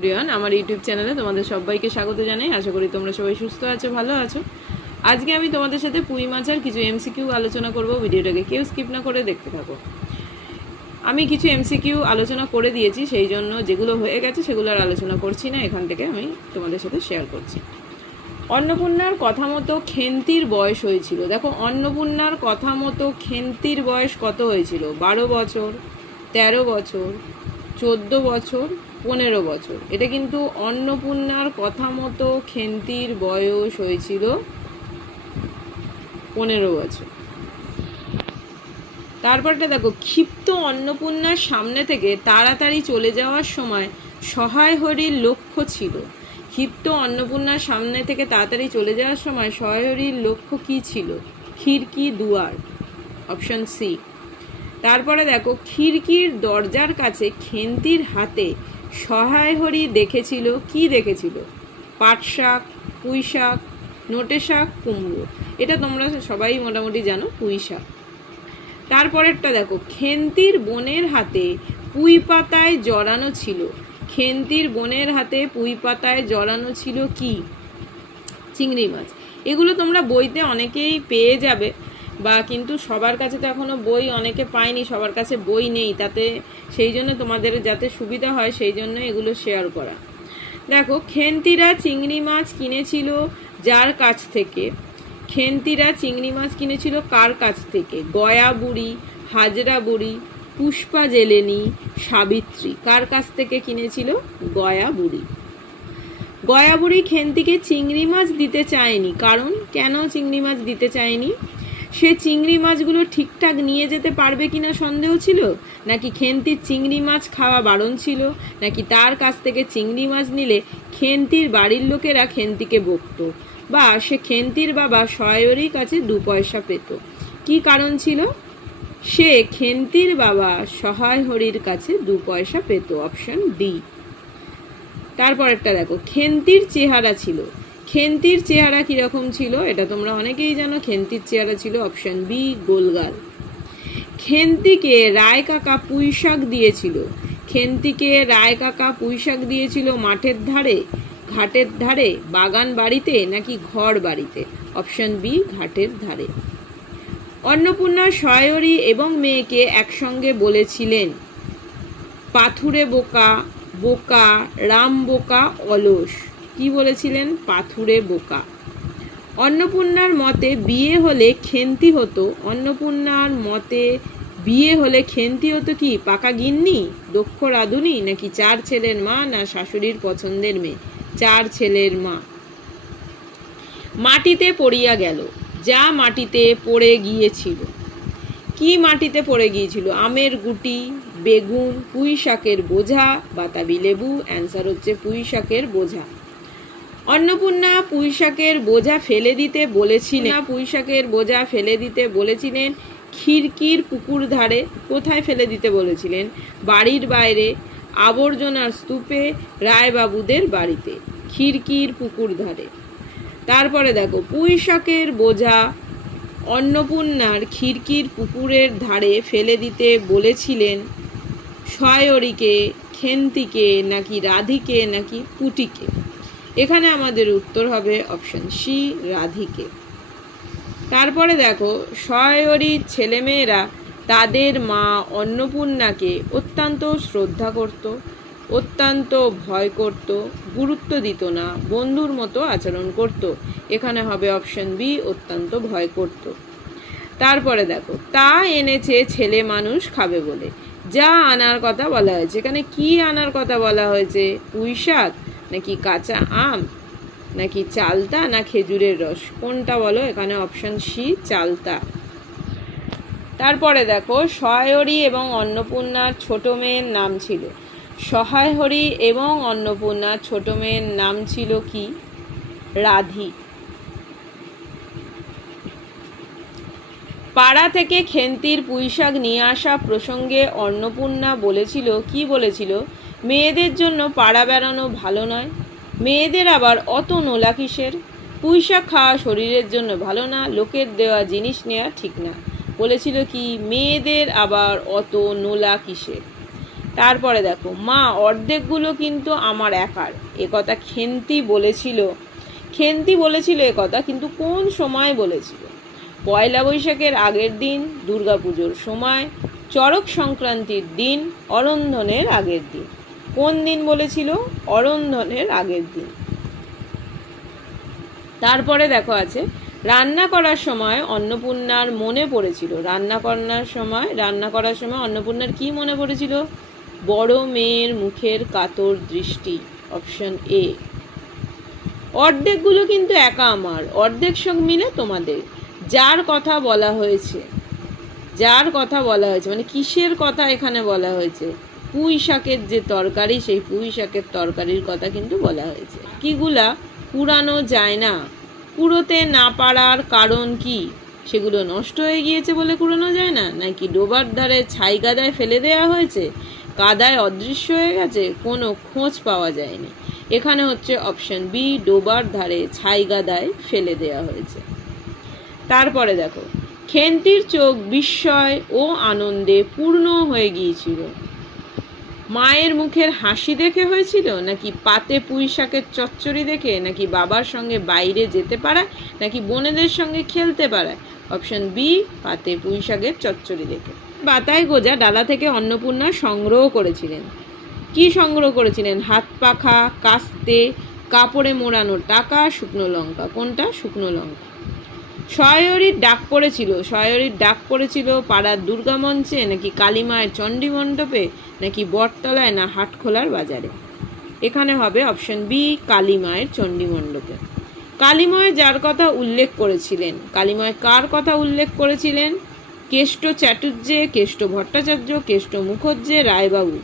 প্রিয়ন, আমার ইউটিউব চ্যানেলে তোমাদের সবাইকে স্বাগত জানাই। আশা করি তোমরা সবাই সুস্থ আছো, ভালো আছো। আজকে আমি তোমাদের সাথে পুঁই মাছের কিছু এমসিকিউ আলোচনা করব। ভিডিওটাকে কেউ স্কিপ না করে দেখতে থাকো। আমি কিছু এমসিকিউ আলোচনা করে দিয়েছি, সেই জন্য যেগুলো হয়ে গেছে সেগুলো আর আলোচনা করছি না। এখান থেকে আমি তোমাদের সাথে শেয়ার করছি। অন্নপূর্ণার কথা মতো খেন্তির বয়স হয়েছিল। দেখো, অন্নপূর্ণার কথা মতো খেন্তির বয়স কত হয়েছিল? বারো বছর, তেরো বছর, চোদ্দ বছর পনেরো বছর। এটা কিন্তু অন্নপূর্ণার কথা মতো খেন্তির বয়স হয়েছিল পনেরো বছর। তারপরটা দেখো, ক্ষিপ্ত অন্নপূর্ণার সামনে থেকে তাড়াতাড়ি চলে যাওয়ার সময় সহায় হরির লক্ষ্য ছিল। ক্ষিপ্ত অন্নপূর্ণার সামনে থেকে তাড়াতাড়ি চলে যাওয়ার সময় সহায় হরির লক্ষ্য কী ছিল? খিড়কি দুয়ার, অপশন সি। তারপরে দেখো, খিড়কির দরজার কাছে খেন্তির হাতে সহায় হরি দেখেছিল, কি দেখেছিল? পাট শাক পুঁই শাক নোটে শাক কুমড়ো। এটা তোমরা সবাই মোটামুটি জানো পুঁই শাক তারপরেরটা দেখো, খেন্তির বোনের হাতে পুঁই পাতায় জড়ানো ছিল। খেন্তির বোনের হাতে পুঁই পাতায় জড়ানো ছিল কি? চিংড়ি মাছ। এগুলো তোমরা বইতে অনেকেই পেয়ে যাবে। বা কিন্তু সবার কাছে তো এখনও বই অনেকে পায়নি, সবার কাছে বই নেই। তাতে সেই জন্য তোমাদের যাতে সুবিধা হয়, সেই জন্য এগুলো শেয়ার করা। দেখো, খেন্তিরা চিংড়ি মাছ কিনেছিল যার কাছ থেকে? খেন্তিরা চিংড়ি মাছ কিনেছিল কার কাছ থেকে? গয়া বুড়ি, হাজরা বুড়ি, পুষ্পা জেলেনি, সাবিত্রী। কার কাছ থেকে কিনেছিল? গয়া বুড়ি। গয়াবুড়ি খেন্তিকে চিংড়ি মাছ দিতে চায়নি। কারণ? কেন চিংড়ি মাছ দিতে চায়নি? সে চিংড়ি মাছগুলো ঠিকঠাক নিয়ে যেতে পারবে কিনা সন্দেহ ছিল? নাকি খেন্তির চিংড়ি মাছ খাওয়া বারণ ছিল? নাকি তার কাছ থেকে চিংড়ি মাছ নিলে খেন্তির বাড়ির লোকেরা খেন্তিকে বকতো? বা সে খেন্তির বাবা সয়রির কাছে দু পয়সা পেত। কি কারণ ছিল? সে খেন্তির বাবা সহায় হরির কাছে দু পয়সা পেত, অপশন ডি। তারপরেরটা দেখো, খেন্তির চেহারা ছিল। খেন্তির চেহারা কীরকম ছিল এটা তোমরা অনেকেই জানো, খেন্তির চেহারা ছিল অপশান বি গোলগাল। খেন্তিকে রায় কাকা পুঁই শাক দিয়েছিল। খেন্তিকে রায় কাকা পুঁই শাক দিয়েছিল মাঠের ধারে, ঘাটের ধারে, বাগান বাড়িতে নাকি ঘর বাড়িতে? অপশন বি ঘাটের ধারে। অন্নপূর্ণা সয়রি এবং মেয়েকে একসঙ্গে বলেছিলেন, পাথুরে বোকা বোকা, রাম বোকা অলস। কি বলেছিলেন? পাথুরে বোকা। অন্নপূর্ণার মতে বিয়ে হলে খেন্তি হতো। অন্নপূর্ণার মতে বিয়ে হলে খেন্তি হতো কি? পাকা গিন্নি? দক্ষ রাঁধুনি? নাকি চার ছেলের মা না শাশুড়ির পছন্দের মেয়ে? চার ছেলের মা। মাটিতে পড়িয়া গেল। যা মাটিতে পড়ে গিয়েছিল। কি মাটিতে পড়ে গিয়েছিল? আমের গুটি, বেগুন পুঁই শাকের বোঝা, বাতাবি লেবু, অ্যান্সার হচ্ছে পুঁই শাকের বোঝা। অন্নপূর্ণা পুঁই শাকের বোঝা ফেলে দিতে বলেছিলেন। পুঁই শাকের বোঝা ফেলে দিতে বলেছিলেন, খিড়কির পুকুর ধারে কোথায় ফেলে দিতে বলেছিলেন? বাড়ির বাইরে, আবর্জনার স্তূপে, রায়বাবুদের বাড়িতে, খিড়কির পুকুর ধারে। তারপরে দেখো পুঁই শাকের বোঝা অন্নপূর্ণার খিড়কির পুকুরের ধারে ফেলে দিতে বলেছিলেন, সয়রিকে, খেন্তিকে, নাকি রাধিকে, নাকি পুটিকে। এখানে আমাদের উত্তর হবে অপশন সি রাধিকে। তারপরে দেখো সয়রির ছেলেমেয়েরা তাদের মা অন্নপূর্ণাকে অত্যন্ত শ্রদ্ধা করত, অত্যন্ত ভয় করত, গুরুত্ব দিত না, বন্ধুর মতো আচরণ করত। এখানে হবে অপশন বি অত্যন্ত ভয় করত। তারপরে দেখো, তা এনেছে ছেলে মানুষ খাবে বলে। যা আনার কথা বলা হয়েছে। এখানে কি আনার কথা বলা হয়েছে? পুঁই শাক নাকি কাঁচা আম, নাকি চালতা, না খেজুরের রস? কোনটা বলো? এখানে অপশন সি চালতা। তারপরে দেখো সহায়রী এবং অন্নপূর্ণার ছোট মেয়ের নাম ছিল। সহায়হরি এবং অন্নপূর্ণার ছোট মেয়ের নাম ছিল কি? রাধি। পাড়া থেকে খেন্তির পুঁইশাক নিয়ে আসা প্রসঙ্গে অন্নপূর্ণা বলেছিল, কি বলেছিল? মেয়েদের জন্য পাড়া বেড়ানো ভালো নয়। মেয়েদের আবার অত নোলা কিসের? পুঁইশাক খাওয়া শরীরের জন্য ভালো না, লোকের দেওয়া জিনিস নেওয়া ঠিক না। বলেছিল কি, মেয়েদের আবার অত নোলা কিসের? তারপরে দেখো, মা, অর্ধেকগুলো কিন্তু আমার একার। একথা খেন্তি বলেছিল। খেন্তি বলেছিল একথা কিন্তু কোন সময় বলেছিল? পয়লা বৈশাখের আগের দিন, দুর্গাপুজোর সময়, চড়ক সংক্রান্তির দিন, অরন্ধনের আগের দিন। কোন দিন বলেছিল? অরন্ধনের আগের দিন। তারপরে দেখো আছে, রান্না করার সময় অন্নপূর্ণার মনে পড়েছিল। রান্না করার সময়, রান্না করার সময় অন্নপূর্ণার কি মনে পড়েছিল? বড় মেয়ের মুখের কাতর দৃষ্টি, অপশন এ। অর্ধেকগুলো কিন্তু একা আমার, অর্ধেক সঙ্গ মিলে তোমাদের। যার কথা বলা হয়েছে, যার কথা বলা হয়েছে মানে কিসের কথা এখানে বলা হয়েছে? পুঁই শাকের যে তরকারি, সেই পুঁই শাকের তরকারির কথা কিন্তু বলা হয়েছে। কিগুলা পুরানো যায় না। কুড়োতে না পারার কারণ কি? সেগুলো নষ্ট হয়ে গিয়েছে বলে কুড়োনো যায় না? নাকি ডোবার ধারে ছাই গাদায় ফেলে দেওয়া হয়েছে? কাদায় অদৃশ্য হয়ে গেছে? কোনো খোঁজ পাওয়া যায়নি। এখানে হচ্ছে অপশন বি, ডোবার ধারে ছাই গাদায় ফেলে দেওয়া হয়েছে। তারপরে দেখো, খেন্তির চোখ বিস্ময় ও আনন্দে পূর্ণ হয়ে গিয়েছিল। মায়ের মুখের হাসি দেখে হয়েছিল? নাকি পাতে পুঁই শাকের চচ্চড়ি দেখে? নাকি বাবার সঙ্গে বাইরে যেতে পারায়? নাকি বোনেদের সঙ্গে খেলতে পারায়? অপশন বি, পাতে পুঁই শাকের চচ্চড়ি দেখে। বাতায় গোজা ডালা থেকে অন্নপূর্ণা সংগ্রহ করেছিলেন। কি সংগ্রহ করেছিলেন? হাত পাখা, কাস্তে, কাপড়ে মোড়ানো টাকা, শুকনো লঙ্কা। কোনটা? শুকনো লঙ্কা। শয়রির ডাক পড়েছিল। শয়রির ডাক পড়েছিল পাড়ার দুর্গা মঞ্চে, নাকি কালীমায়ের চণ্ডী মণ্ডপে, নাকি বটতলায়, না হাটখোলার বাজারে? এখানে হবে অপশন বি কালীমায়ের চণ্ডী মণ্ডপে। কালীময় যার কথা উল্লেখ করেছিলেন? কালীময় কার কথা উল্লেখ করেছিলেন? কেষ্ট চাটুর্যে কেষ্ট ভট্টাচার্য, কেষ্ট মুখুজ্জে রায়বাবু।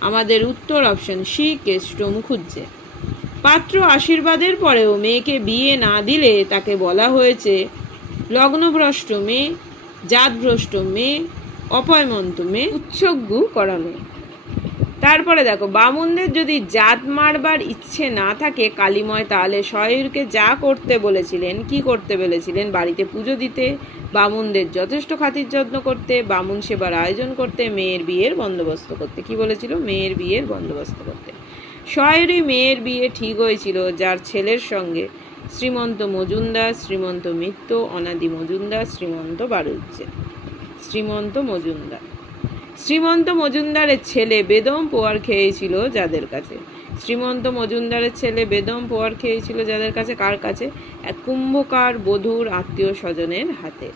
আমাদের উত্তর অপশন সি, কেষ্ট মুখুজ্জে পাত্র আশীর্বাদের পরেও মেয়েকে বিয়ে না দিলে তাকে বলা হয়েছে লগ্নভ্রষ্ট মেয়ে জাতভ্রষ্ট মেয়ে অপয়মন্ত তারপরে দেখো, বামুনদের যদি জাত মারবার ইচ্ছে না থাকে, কালীময় তাহলে শয়রকে যা করতে বলেছিলেন, কি করতে বলেছিলেন, বাড়িতে পুজো দিতে, বামুনদের যথেষ্ট খাতির যত্ন করতে, বামুন সেবার আয়োজন করতে, মেয়ের বিয়ের বন্দোবস্ত করতে, কি বলেছিল? মেয়ের বিয়ের বন্দোবস্ত করতে। শয়েরই মেয়ের বিয়ে ঠিক হয়েছিল, যার ছেলের সঙ্গে শ্রীমন্ত মজুমদার, শ্রীমন্ত মিত্র অনাদি মজুমদার, শ্রীমন্ত বাড়ুজ্জে শ্রীমন্ত মজুমদার। শ্রীমন্ত মজুমদারের ছেলে বেদম পোয়ার খেয়েছিল যাদের কাছে? শ্রীমন্ত মজুমদারের ছেলে বেদম পোয়ার খেয়েছিল যাদের কাছে? কার কাছে? এক কুম্ভকার বধূর আত্মীয় স্বজনের হাতে।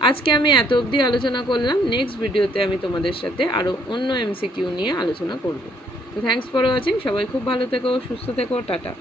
আজকে আমি এত অবধি আলোচনা করলাম। নেক্সট ভিডিওতে আমি তোমাদের সাথে আরও অন্য এমসিকিউ নিয়ে আলোচনা করব। তো থ্যাংকস ফর ওয়াচিং সবাই খুব ভালো থেকো, সুস্থ থেকো, টাটা।